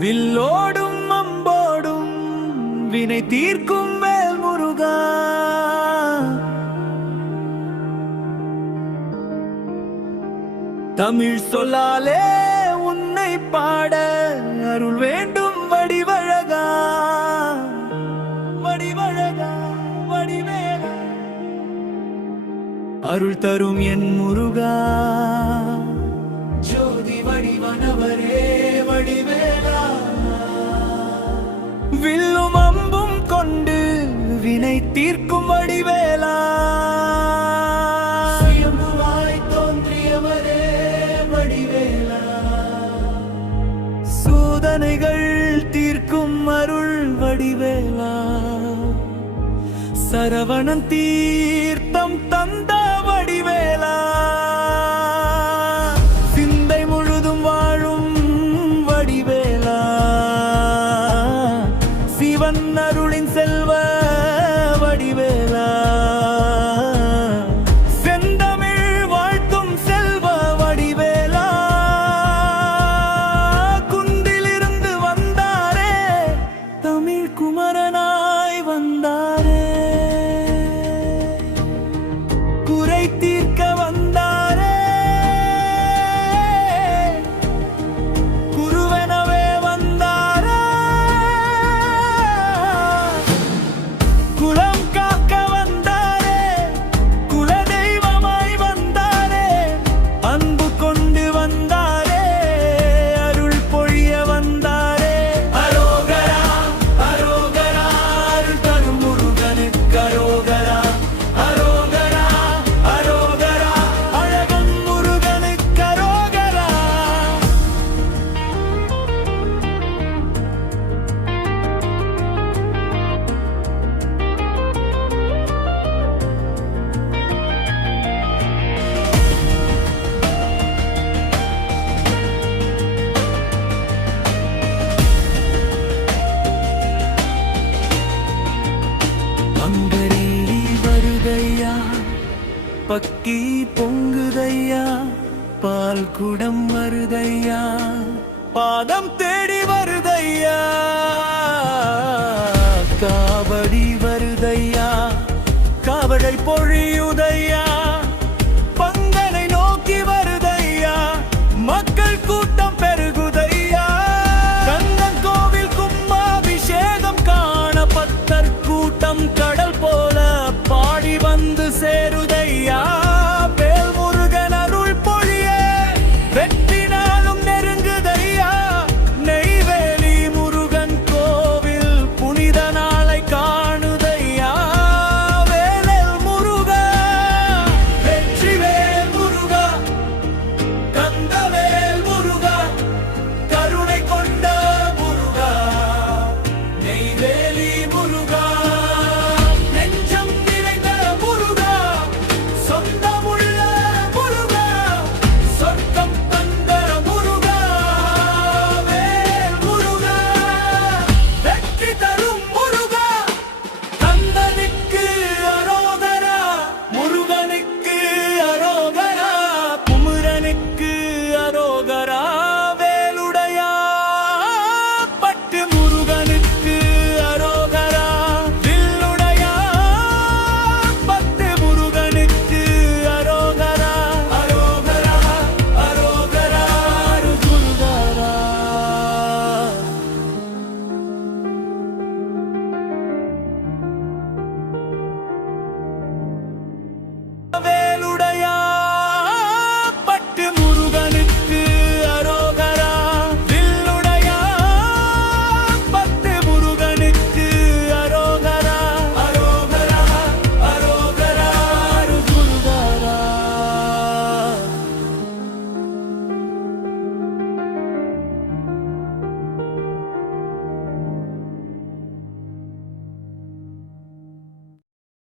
வில்லோடும் அம்போடும் வினை தீர்க்கும் வேல் முருகா. தமிழ் சொல்லாலே உன்னை பாட அருள் வேண்டும் வடிவழகா. வடிவழகா வடிவேலா அருள் தரும் என் முருகா. ஜோதி வடிவனவரே வடிவேலா. வில்லும் அம்பும் கொண்டு வினை தீர்க்கும் வடிவேலா. சுயம்புவாய் தோன்றியவரே வடிவேலா. சோதனைகள் தீர்க்கும் அருள் வடிவேலா. சரவணன் தீர்த்தம் தந்த வடிவேலா. சிந்தை முழுதும் வாழும் வடிவேலா. சிவன் அருளின் செல்வ வடிவேலா. செந்தமிழ் வாழ்த்தும் செல்வ வடிவேலா. குந்திலிருந்து வந்தாரே தமிழ் குமரனாய் வந்தாரே. குறை தீர்க்க வந்தாரே குருவெனவே வந்தாரே. குலம் காக்க வந்தாரே குலதெய்வமாய் வந்தாரே. அன்பு கொண்டு வந்தாரே அருள் பொழிய வந்தாரே. அரோகரா அரோகரா அருள் தரும் முருகனுக்கு அரோகரா. அரோகரா அரோகரா அழகன் முருகனுக்கு அரோகரா. அங்கரேலி வருதையா. பக்கி பொங்குதையா. பால் குடம் வருதையா. பாதம் தேடி வருதையா.